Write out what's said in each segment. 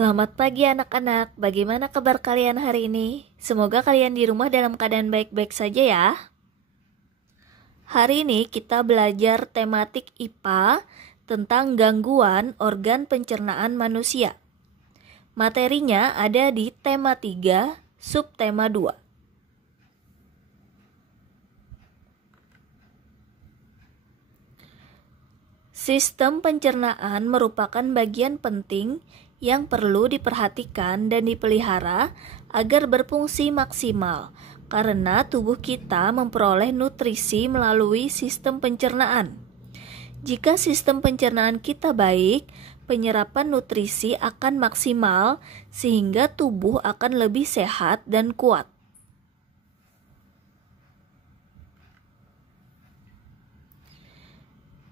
Selamat pagi anak-anak, bagaimana kabar kalian hari ini? Semoga kalian di rumah dalam keadaan baik-baik saja ya. Hari ini kita belajar tematik IPA tentang gangguan organ pencernaan manusia. Materinya ada di tema 3, subtema 2. Sistem pencernaan merupakan bagian penting yang perlu diperhatikan dan dipelihara agar berfungsi maksimal, karena tubuh kita memperoleh nutrisi melalui sistem pencernaan. Jika sistem pencernaan kita baik, penyerapan nutrisi akan maksimal sehingga tubuh akan lebih sehat dan kuat.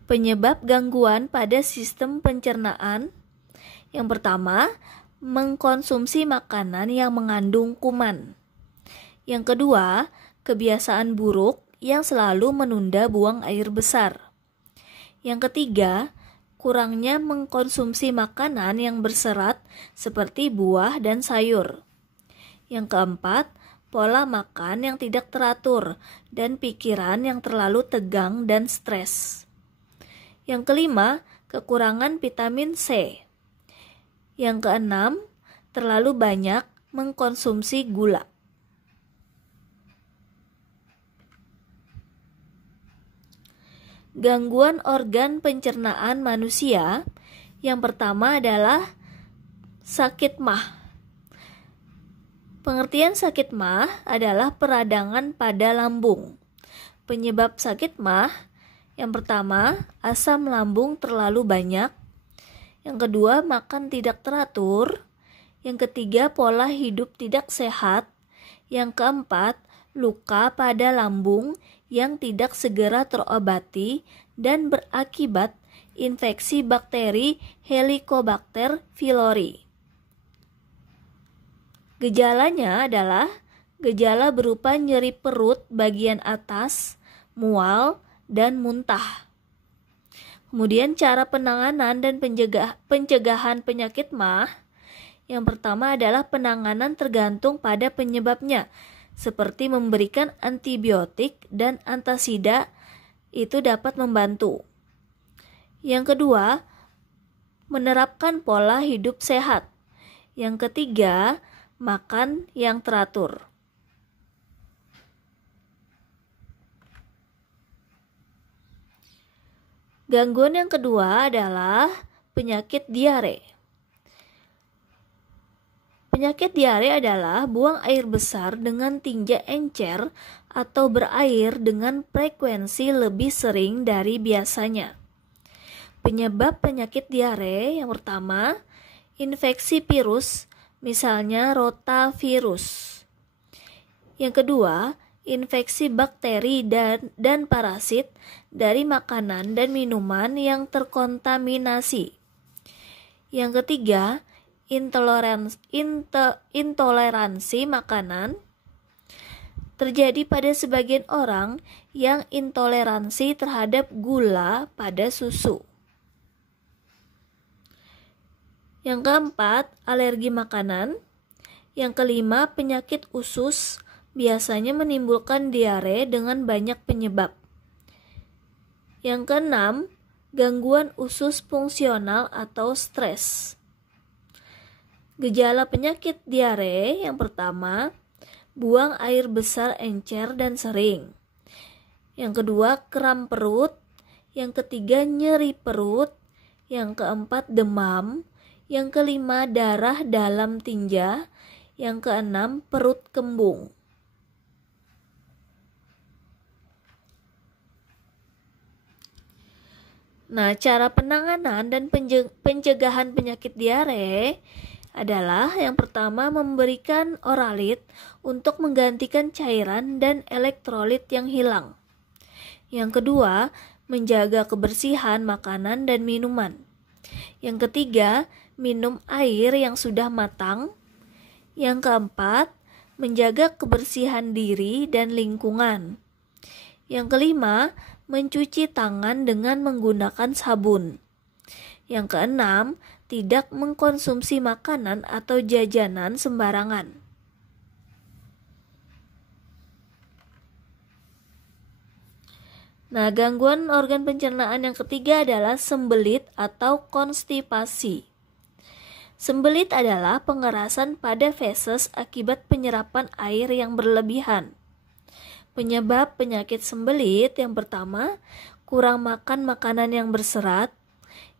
Penyebab gangguan pada sistem pencernaan: yang pertama, mengkonsumsi makanan yang mengandung kuman. Yang kedua, kebiasaan buruk yang selalu menunda buang air besar. Yang ketiga, kurangnya mengkonsumsi makanan yang berserat seperti buah dan sayur. Yang keempat, pola makan yang tidak teratur dan pikiran yang terlalu tegang dan stres. Yang kelima, kekurangan vitamin C. Yang keenam, terlalu banyak mengkonsumsi gula. Gangguan organ pencernaan manusia. Yang pertama adalah sakit MAH. Pengertian sakit MAH adalah peradangan pada lambung. Penyebab sakit MAH: yang pertama, asam lambung terlalu banyak. Yang kedua, makan tidak teratur. Yang ketiga, pola hidup tidak sehat. Yang keempat, luka pada lambung yang tidak segera terobati dan berakibat infeksi bakteri Helicobacter pylori. Gejalanya adalah gejala berupa nyeri perut bagian atas, mual, dan muntah. Kemudian cara penanganan dan pencegahan penyakit MAH. Yang pertama adalah penanganan tergantung pada penyebabnya, seperti memberikan antibiotik dan antasida, itu dapat membantu. Yang kedua, menerapkan pola hidup sehat. Yang ketiga, makan yang teratur. Gangguan yang kedua adalah penyakit diare. Penyakit diare adalah buang air besar dengan tinja encer atau berair dengan frekuensi lebih sering dari biasanya. Penyebab penyakit diare: yang pertama, infeksi virus, misalnya rotavirus. Yang kedua, infeksi bakteri dan parasit dari makanan dan minuman yang terkontaminasi. Yang ketiga, intoleransi makanan. Terjadi pada sebagian orang yang intoleransi terhadap gula pada susu. Yang keempat, alergi makanan. Yang kelima, penyakit usus, biasanya menimbulkan diare dengan banyak penyebab. Yang keenam, gangguan usus fungsional atau stres. Gejala penyakit diare: yang pertama, buang air besar encer dan sering. Yang kedua, kram perut. Yang ketiga, nyeri perut. Yang keempat, demam. Yang kelima, darah dalam tinja. Yang keenam, perut kembung. Nah, cara penanganan dan pencegahan penyakit diare adalah: yang pertama, memberikan oralit untuk menggantikan cairan dan elektrolit yang hilang. Yang kedua, menjaga kebersihan makanan dan minuman. Yang ketiga, minum air yang sudah matang. Yang keempat, menjaga kebersihan diri dan lingkungan. Yang kelima, mencuci tangan dengan menggunakan sabun. Yang keenam, tidak mengkonsumsi makanan atau jajanan sembarangan. Nah, gangguan organ pencernaan yang ketiga adalah sembelit atau konstipasi. Sembelit adalah pengerasan pada feses akibat penyerapan air yang berlebihan. Penyebab penyakit sembelit yang pertama, kurang makan makanan yang berserat.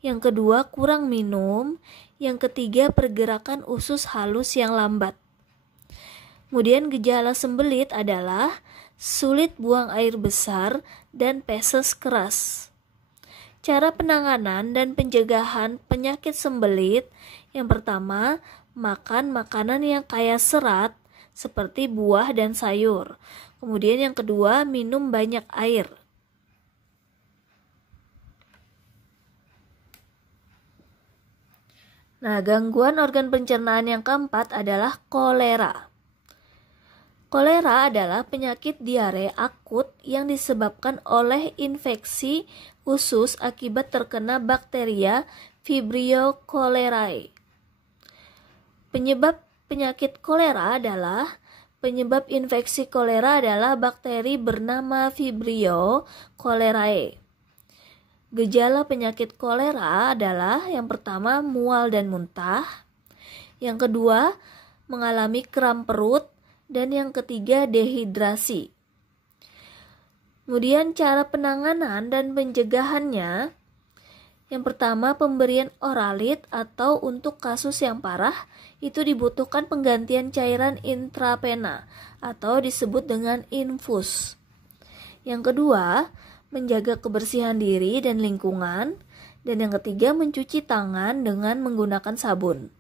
Yang kedua, kurang minum. Yang ketiga, pergerakan usus halus yang lambat. Kemudian gejala sembelit adalah sulit buang air besar dan feses keras. Cara penanganan dan pencegahan penyakit sembelit yang pertama, makan makanan yang kaya serat seperti buah dan sayur. Kemudian yang kedua, minum banyak air. Nah, gangguan organ pencernaan yang keempat adalah kolera. Kolera adalah penyakit diare akut yang disebabkan oleh infeksi usus akibat terkena bakteria Vibrio cholerae. Penyebab infeksi kolera adalah bakteri bernama Vibrio cholerae. Gejala penyakit kolera adalah yang pertama, mual dan muntah. Yang kedua, mengalami kram perut. Dan yang ketiga, dehidrasi. Kemudian cara penanganan dan pencegahannya, yang pertama, pemberian oralit atau untuk kasus yang parah itu dibutuhkan penggantian cairan intravena atau disebut dengan infus. Yang kedua, menjaga kebersihan diri dan lingkungan. Dan yang ketiga, mencuci tangan dengan menggunakan sabun.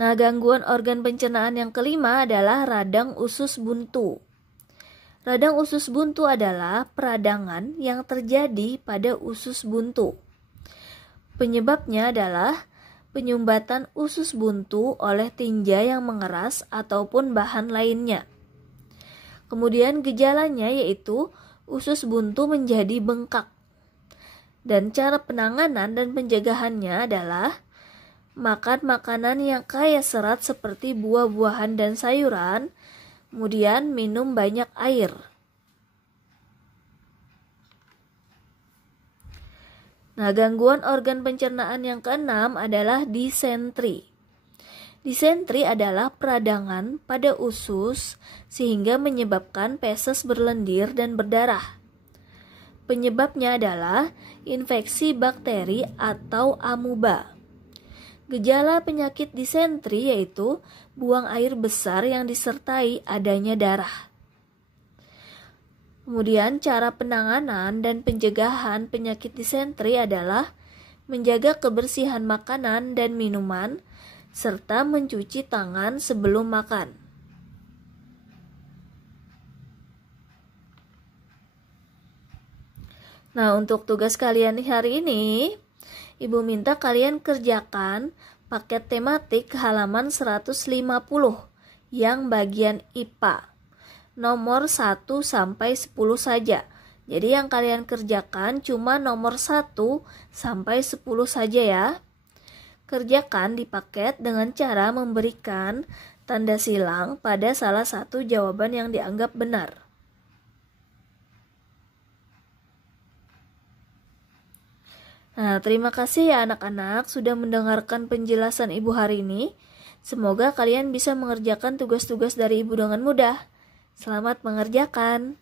Nah, gangguan organ pencernaan yang kelima adalah radang usus buntu. Radang usus buntu adalah peradangan yang terjadi pada usus buntu. Penyebabnya adalah penyumbatan usus buntu oleh tinja yang mengeras ataupun bahan lainnya. Kemudian gejalanya yaitu usus buntu menjadi bengkak. Dan cara penanganan dan pencegahannya adalah makan makanan yang kaya serat seperti buah-buahan dan sayuran, kemudian minum banyak air. Nah, gangguan organ pencernaan yang keenam adalah disentri. Disentri adalah peradangan pada usus sehingga menyebabkan feses berlendir dan berdarah. Penyebabnya adalah infeksi bakteri atau amuba. Gejala penyakit disentri yaitu buang air besar yang disertai adanya darah. Kemudian cara penanganan dan pencegahan penyakit disentri adalah menjaga kebersihan makanan dan minuman serta mencuci tangan sebelum makan. Nah, untuk tugas kalian hari ini, Ibu minta kalian kerjakan paket tematik halaman 150 yang bagian IPA. Nomor 1 sampai 10 saja. Jadi yang kalian kerjakan cuma nomor 1 sampai 10 saja ya. Kerjakan di paket dengan cara memberikan tanda silang pada salah satu jawaban yang dianggap benar. Nah, terima kasih ya anak-anak sudah mendengarkan penjelasan Ibu hari ini. Semoga kalian bisa mengerjakan tugas-tugas dari Ibu dengan mudah. Selamat mengerjakan.